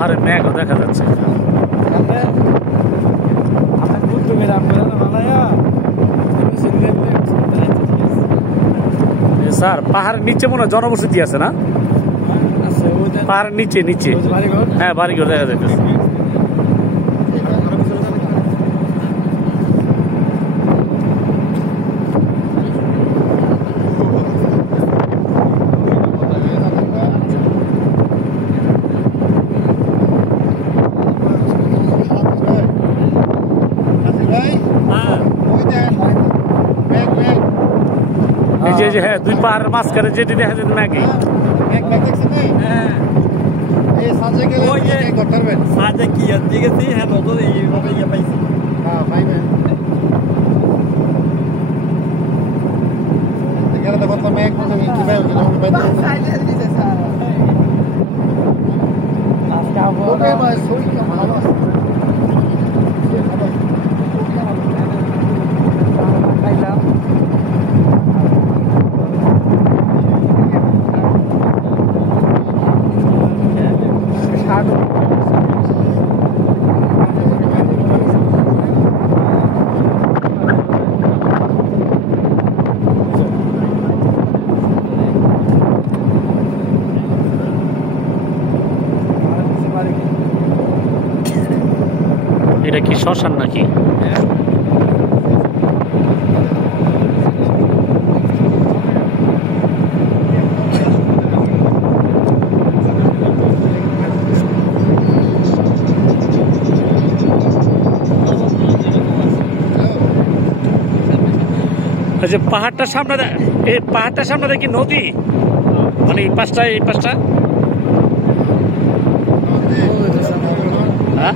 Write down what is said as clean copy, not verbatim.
পাহাড়ে মেঘও দেখা যাচ্ছে। স্যার পাহাড়ের নিচে মনে হয় জনবসতি আছে না? পাহাড়ের নিচে নিচে হ্যাঁ বাড়িঘর দেখা যাইতেছে। এই যে হ্যাঁ দুই পাহাড়ের মাঝখানে যেটি দেখা যেত নাকি এটা কি শ্মশান নাকি? যে পাহাড়টার সামনে এই পাহাড়টার সামনে দেখি নদী, মানে এই পাশটা হ্যাঁ